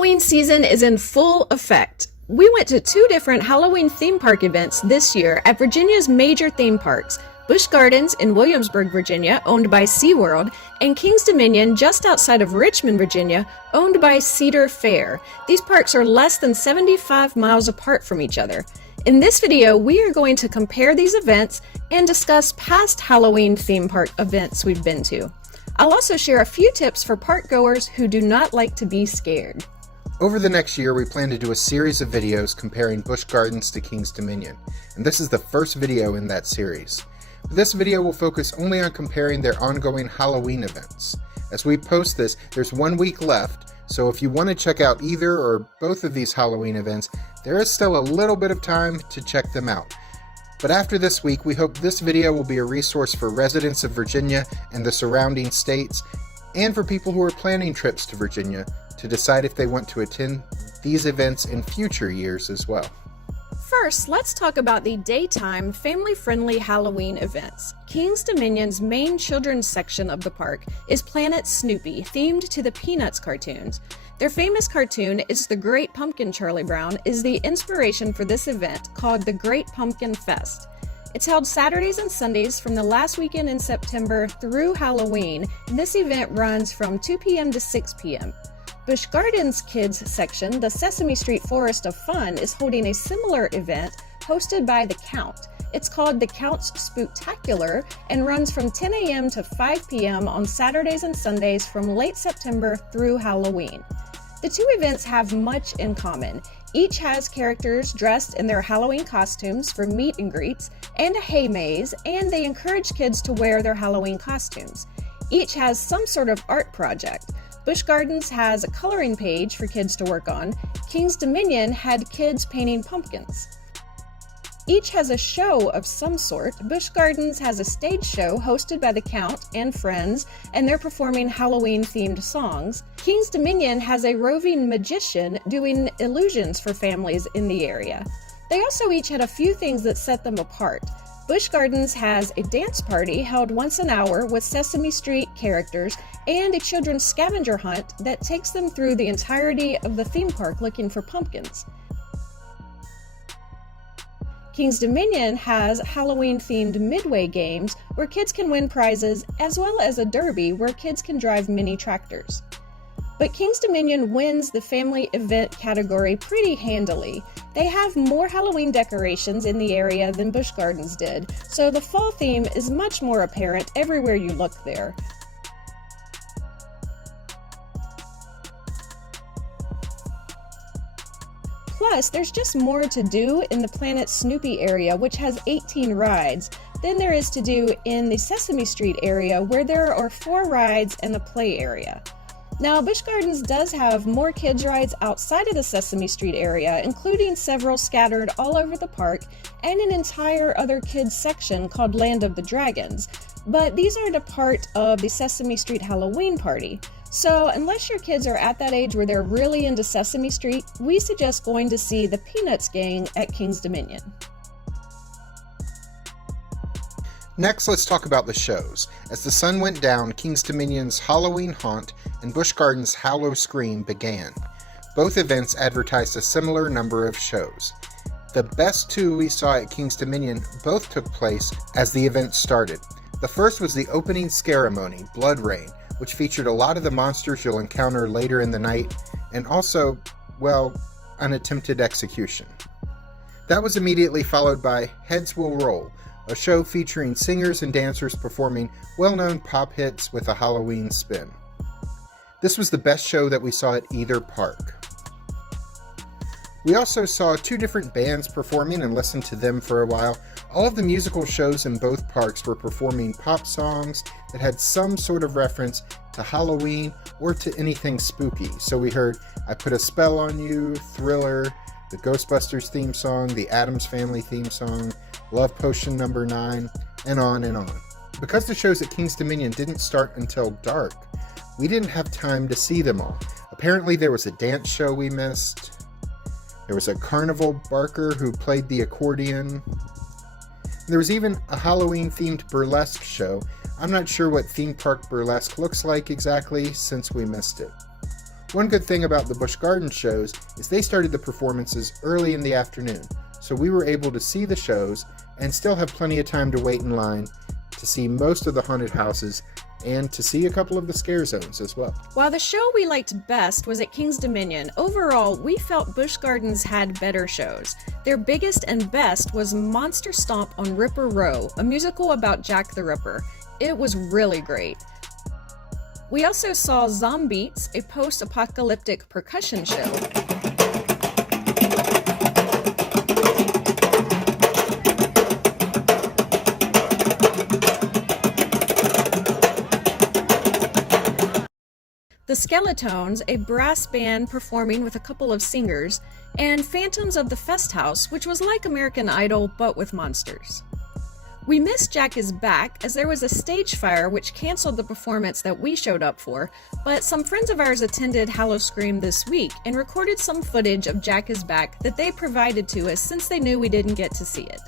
Halloween season is in full effect. We went to 2 different Halloween theme park events this year at Virginia's major theme parks, Busch Gardens in Williamsburg, Virginia, owned by SeaWorld, and Kings Dominion just outside of Richmond, Virginia, owned by Cedar Fair. These parks are less than 75 miles apart from each other. In this video, we are going to compare these events and discuss past Halloween theme park events we've been to. I'll also share a few tips for park goers who do not like to be scared. Over the next year, we plan to do a series of videos comparing Busch Gardens to Kings Dominion, and this is the first video in that series. This video will focus only on comparing their ongoing Halloween events. As we post this, there's 1 week left, so if you want to check out either or both of these Halloween events, there is still a little bit of time to check them out. But after this week, we hope this video will be a resource for residents of Virginia and the surrounding states, and for people who are planning trips to Virginia to decide if they want to attend these events in future years as well. First, let's talk about the daytime, family-friendly Halloween events. Kings Dominion's main children's section of the park is Planet Snoopy, themed to the Peanuts cartoons. Their famous cartoon, It's the Great Pumpkin Charlie Brown, is the inspiration for this event called the Great Pumpkin Fest. It's held Saturdays and Sundays from the last weekend in September through Halloween, and this event runs from 2 p.m. to 6 p.m. Busch Gardens Kids section, the Sesame Street Forest of Fun, is holding a similar event hosted by The Count. It's called The Count's Spooktacular and runs from 10 a.m. to 5 p.m. on Saturdays and Sundays from late September through Halloween. The two events have much in common. Each has characters dressed in their Halloween costumes for meet and greets and a hay maze, and they encourage kids to wear their Halloween costumes. Each has some sort of art project. Busch Gardens has a coloring page for kids to work on. Kings Dominion had kids painting pumpkins. Each has a show of some sort. Busch Gardens has a stage show hosted by The Count and friends, and they're performing Halloween-themed songs. Kings Dominion has a roving magician doing illusions for families in the area. They also each had a few things that set them apart. Busch Gardens has a dance party held once an hour with Sesame Street characters and a children's scavenger hunt that takes them through the entirety of the theme park looking for pumpkins. Kings Dominion has Halloween-themed midway games where kids can win prizes, as well as a derby where kids can drive mini tractors. But Kings Dominion wins the family event category pretty handily. They have more Halloween decorations in the area than Busch Gardens did, so the fall theme is much more apparent everywhere you look there. Plus, there's just more to do in the Planet Snoopy area, which has 18 rides, than there is to do in the Sesame Street area, where there are 4 rides and a play area. Now, Busch Gardens does have more kids' rides outside of the Sesame Street area, including several scattered all over the park, and an entire other kids section called Land of the Dragons. But these aren't a part of the Sesame Street Halloween party. So, unless your kids are at that age where they're really into Sesame Street, we suggest going to see the Peanuts gang at Kings Dominion. Next, let's talk about the shows. As the sun went down, Kings Dominion's Halloween Haunt and Busch Gardens' Howl-o-scream began. Both events advertised a similar number of shows. The best 2 we saw at Kings Dominion both took place as the event started. The first was the opening ceremony, Blood Rain, which featured a lot of the monsters you'll encounter later in the night, and also, well, an attempted execution. That was immediately followed by Heads Will Roll, a show featuring singers and dancers performing well-known pop hits with a Halloween spin. This was the best show that we saw at either park. We also saw 2 different bands performing and listened to them for a while. All of the musical shows in both parks were performing pop songs that had some sort of reference to Halloween or to anything spooky. So we heard I Put a Spell on You, Thriller, the Ghostbusters theme song, the Addams Family theme song, Love Potion number 9, and on and on. Because the shows at Kings Dominion didn't start until dark, we didn't have time to see them all. Apparently there was a dance show we missed. There was a carnival barker who played the accordion. There was even a Halloween-themed burlesque show. I'm not sure what theme park burlesque looks like exactly since we missed it. One good thing about the Busch Gardens shows is they started the performances early in the afternoon, so we were able to see the shows and still have plenty of time to wait in line to see most of the haunted houses and to see a couple of the scare zones as well. While the show we liked best was at King's Dominion, overall we felt Busch Gardens had better shows. Their biggest and best was Monster Stomp on Ripper Row, a musical about Jack the Ripper. It was really great. We also saw Zombeats, a post-apocalyptic percussion show. The Skeletones, a brass band performing with a couple of singers, and Phantoms of the Fest House, which was like American Idol but with monsters. We missed Jack is Back as there was a stage fire which canceled the performance that we showed up for, but some friends of ours attended howl-o-scream this week and recorded some footage of Jack is Back that they provided to us since they knew we didn't get to see it.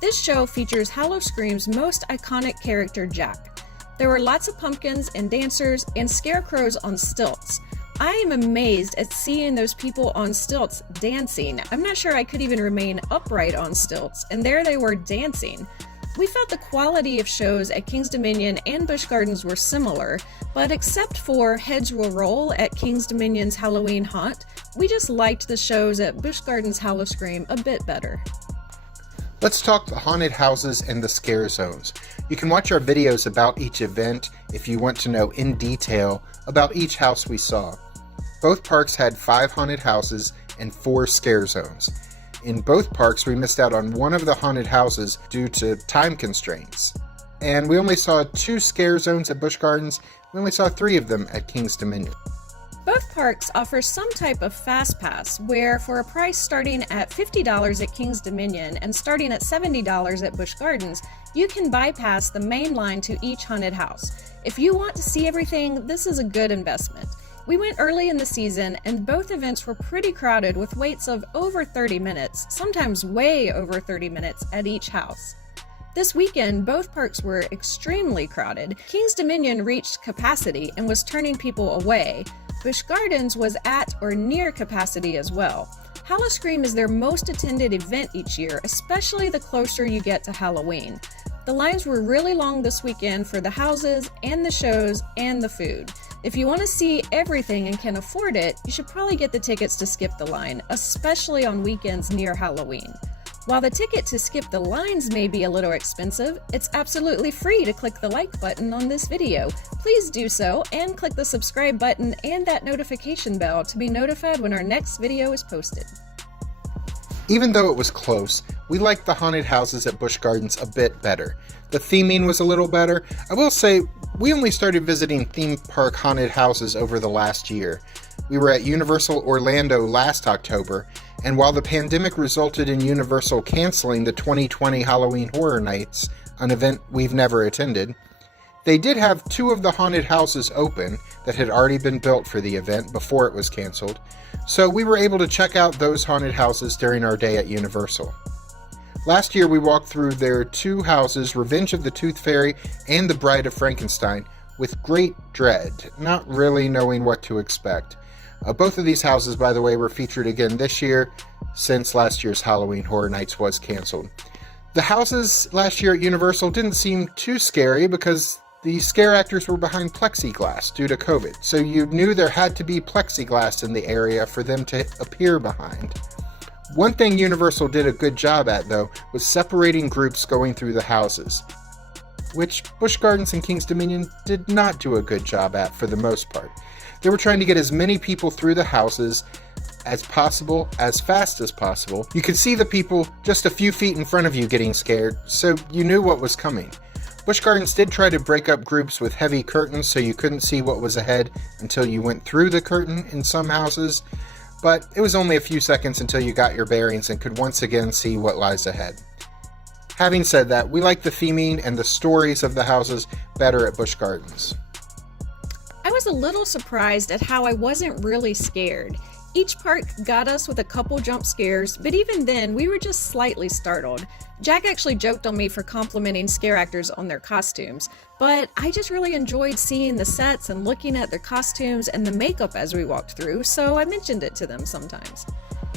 This show features howl-o-scream's most iconic character, Jack. There were lots of pumpkins and dancers and scarecrows on stilts. I am amazed at seeing those people on stilts dancing. I'm not sure I could even remain upright on stilts, and there they were dancing. We felt the quality of shows at King's Dominion and Busch Gardens were similar, but except for Heads Will Roll at King's Dominion's Halloween Haunt, we just liked the shows at Busch Gardens Howl-o-Scream a bit better. Let's talk the haunted houses and the scare zones. You can watch our videos about each event if you want to know in detail about each house we saw. Both parks had 5 haunted houses and 4 scare zones. In both parks, we missed out on one of the haunted houses due to time constraints. And we only saw 2 scare zones at Busch Gardens. We only saw 3 of them at King's Dominion. Both parks offer some type of fast pass where for a price starting at $50 at King's Dominion and starting at $70 at Busch Gardens, you can bypass the main line to each haunted house. If you want to see everything, this is a good investment. We went early in the season and both events were pretty crowded with waits of over 30 minutes, sometimes way over 30 minutes at each house. This weekend, both parks were extremely crowded. King's Dominion reached capacity and was turning people away. Busch Gardens was at or near capacity as well. Howl-o-Scream is their most attended event each year, especially the closer you get to Halloween. The lines were really long this weekend for the houses and the shows and the food. If you want to see everything and can afford it, you should probably get the tickets to skip the line, especially on weekends near Halloween. While the ticket to skip the lines may be a little expensive, it's absolutely free to click the like button on this video. Please do so and click the subscribe button and that notification bell to be notified when our next video is posted. Even though it was close, we liked the haunted houses at Busch Gardens a bit better. The theming was a little better. I will say, we only started visiting theme park haunted houses over the last year. We were at Universal Orlando last October, and while the pandemic resulted in Universal canceling the 2020 Halloween Horror Nights, an event we've never attended, they did have 2 of the haunted houses open that had already been built for the event before it was canceled, so we were able to check out those haunted houses during our day at Universal. Last year we walked through their 2 houses, Revenge of the Tooth Fairy and The Bride of Frankenstein, with great dread, not really knowing what to expect. Both of these houses, by the way, were featured again this year, since last year's Halloween Horror Nights was canceled. The houses last year at Universal didn't seem too scary because the scare actors were behind plexiglass due to COVID, so you knew there had to be plexiglass in the area for them to appear behind. One thing Universal did a good job at, though, was separating groups going through the houses, which Busch Gardens and King's Dominion did not do a good job at for the most part. They were trying to get as many people through the houses as possible, as fast as possible. You could see the people just a few feet in front of you getting scared, so you knew what was coming. Busch Gardens did try to break up groups with heavy curtains so you couldn't see what was ahead until you went through the curtain in some houses, but it was only a few seconds until you got your bearings and could once again see what lies ahead. Having said that, we like the theming and the stories of the houses better at Busch Gardens. I was a little surprised at how I wasn't really scared. Each park got us with a couple jump scares, but even then, we were just slightly startled. Jack actually joked on me for complimenting scare actors on their costumes, but I just really enjoyed seeing the sets and looking at their costumes and the makeup as we walked through, so I mentioned it to them sometimes.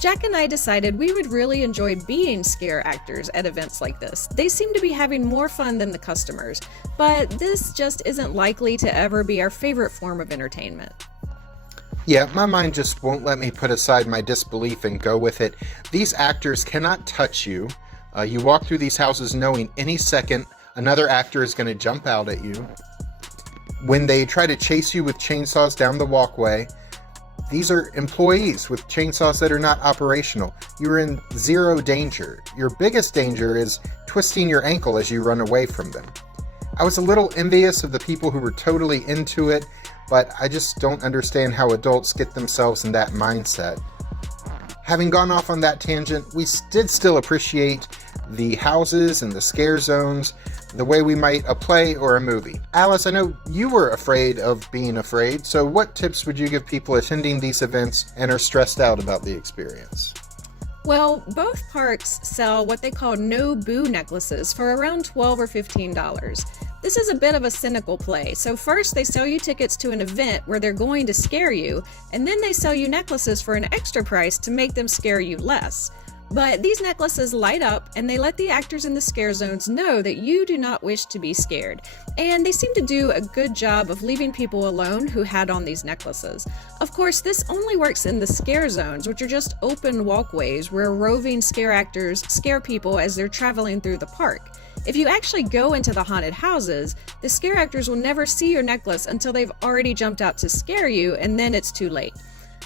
Jack and I decided we would really enjoy being scare actors at events like this. They seem to be having more fun than the customers, but this just isn't likely to ever be our favorite form of entertainment. Yeah, my mind just won't let me put aside my disbelief and go with it. These actors cannot touch you. You walk through these houses knowing any second another actor is going to jump out at you. When they try to chase you with chainsaws down the walkway, these are employees with chainsaws that are not operational. You're in zero danger. Your biggest danger is twisting your ankle as you run away from them. I was a little envious of the people who were totally into it, but I just don't understand how adults get themselves in that mindset. Having gone off on that tangent, we did still appreciate the houses and the scare zones the way we might a play or a movie. Alice, I know you were afraid of being afraid, so what tips would you give people attending these events and are stressed out about the experience? Well, both parks sell what they call no-boo necklaces for around $12 or $15. This is a bit of a cynical play. So first they sell you tickets to an event where they're going to scare you, and then they sell you necklaces for an extra price to make them scare you less. But these necklaces light up and they let the actors in the scare zones know that you do not wish to be scared. And they seem to do a good job of leaving people alone who had on these necklaces. Of course, this only works in the scare zones, which are just open walkways where roving scare actors scare people as they're traveling through the park. If you actually go into the haunted houses, the scare actors will never see your necklace until they've already jumped out to scare you, and then it's too late.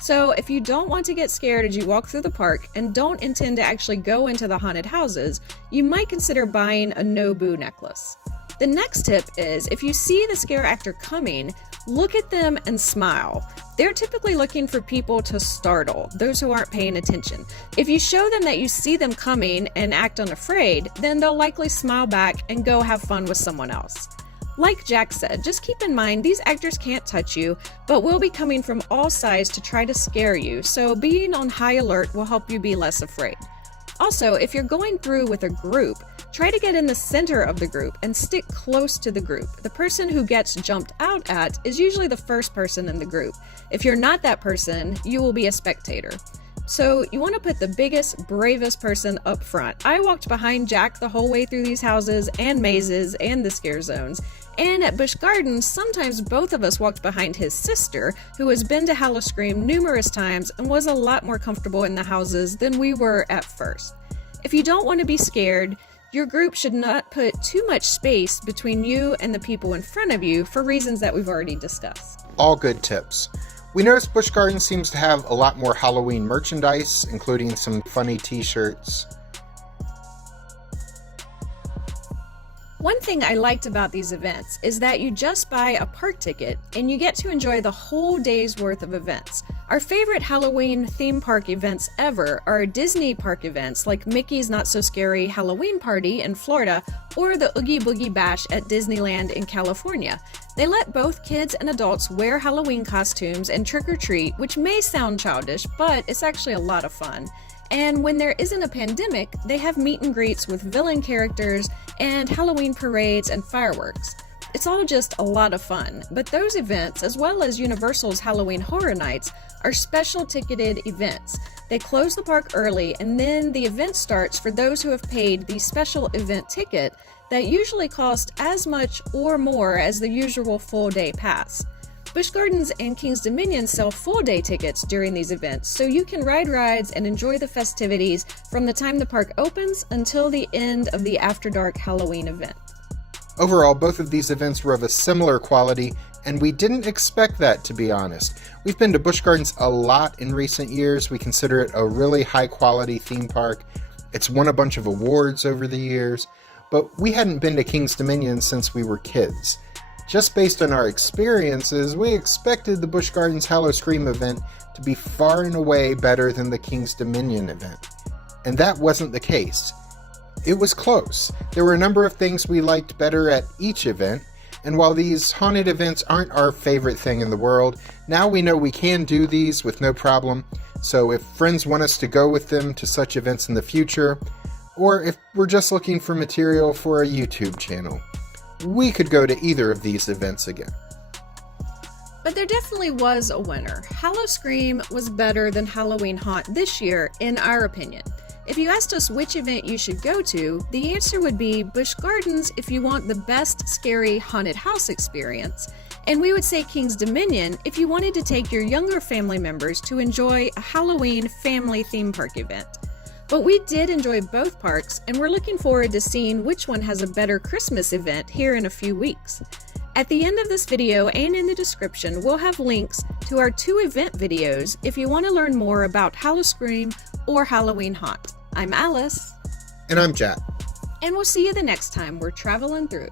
So if you don't want to get scared as you walk through the park and don't intend to actually go into the haunted houses, you might consider buying a no-boo necklace. The next tip is, if you see the scare actor coming, look at them and smile. They're typically looking for people to startle, those who aren't paying attention. If you show them that you see them coming and act unafraid, then they'll likely smile back and go have fun with someone else. Like Jack said, just keep in mind these actors can't touch you, but will be coming from all sides to try to scare you, so being on high alert will help you be less afraid. Also, if you're going through with a group, try to get in the center of the group and stick close to the group. The person who gets jumped out at is usually the first person in the group. If you're not that person, you will be a spectator. So you want to put the biggest, bravest person up front. I walked behind Jack the whole way through these houses and mazes and the scare zones. And at Busch Gardens, sometimes both of us walked behind his sister, who has been to howl-o-scream numerous times and was a lot more comfortable in the houses than we were at first. If you don't want to be scared, your group should not put too much space between you and the people in front of you for reasons that we've already discussed. All good tips. We noticed Busch Gardens seems to have a lot more Halloween merchandise, including some funny t-shirts. One thing I liked about these events is that you just buy a park ticket and you get to enjoy the whole day's worth of events. Our favorite Halloween theme park events ever are Disney park events like Mickey's Not So Scary Halloween Party in Florida or the Oogie Boogie Bash at Disneyland in California. They let both kids and adults wear Halloween costumes and trick or treat, which may sound childish, but it's actually a lot of fun. And when there isn't a pandemic, they have meet and greets with villain characters and Halloween parades and fireworks. It's all just a lot of fun, but those events, as well as Universal's Halloween Horror Nights, are special ticketed events. They close the park early, and then the event starts for those who have paid the special event ticket that usually costs as much or more as the usual full-day pass. Busch Gardens and King's Dominion sell full-day tickets during these events, so you can ride rides and enjoy the festivities from the time the park opens until the end of the After Dark Halloween event. Overall, both of these events were of a similar quality, and we didn't expect that, to be honest. We've been to Busch Gardens a lot in recent years. We consider it a really high-quality theme park. It's won a bunch of awards over the years, but we hadn't been to King's Dominion since we were kids. Just based on our experiences, we expected the Busch Gardens howl-o-scream event to be far and away better than the King's Dominion event. And that wasn't the case. It was close. There were a number of things we liked better at each event, and while these haunted events aren't our favorite thing in the world, now we know we can do these with no problem, So if friends want us to go with them to such events in the future, or if we're just looking for material for a YouTube channel, we could go to either of these events again. But there definitely was a winner. Howl-o-scream was better than Halloween Haunt this year, in our opinion. If you asked us which event you should go to, the answer would be Busch Gardens if you want the best scary haunted house experience. And we would say King's Dominion if you wanted to take your younger family members to enjoy a Halloween family theme park event. But we did enjoy both parks, and we're looking forward to seeing which one has a better Christmas event here in a few weeks. At the end of this video and in the description, we'll have links to our 2 event videos if you want to learn more about Howl-o-scream or Halloween Haunt. I'm Alice. And I'm Jack. And we'll see you the next time we're traveling through.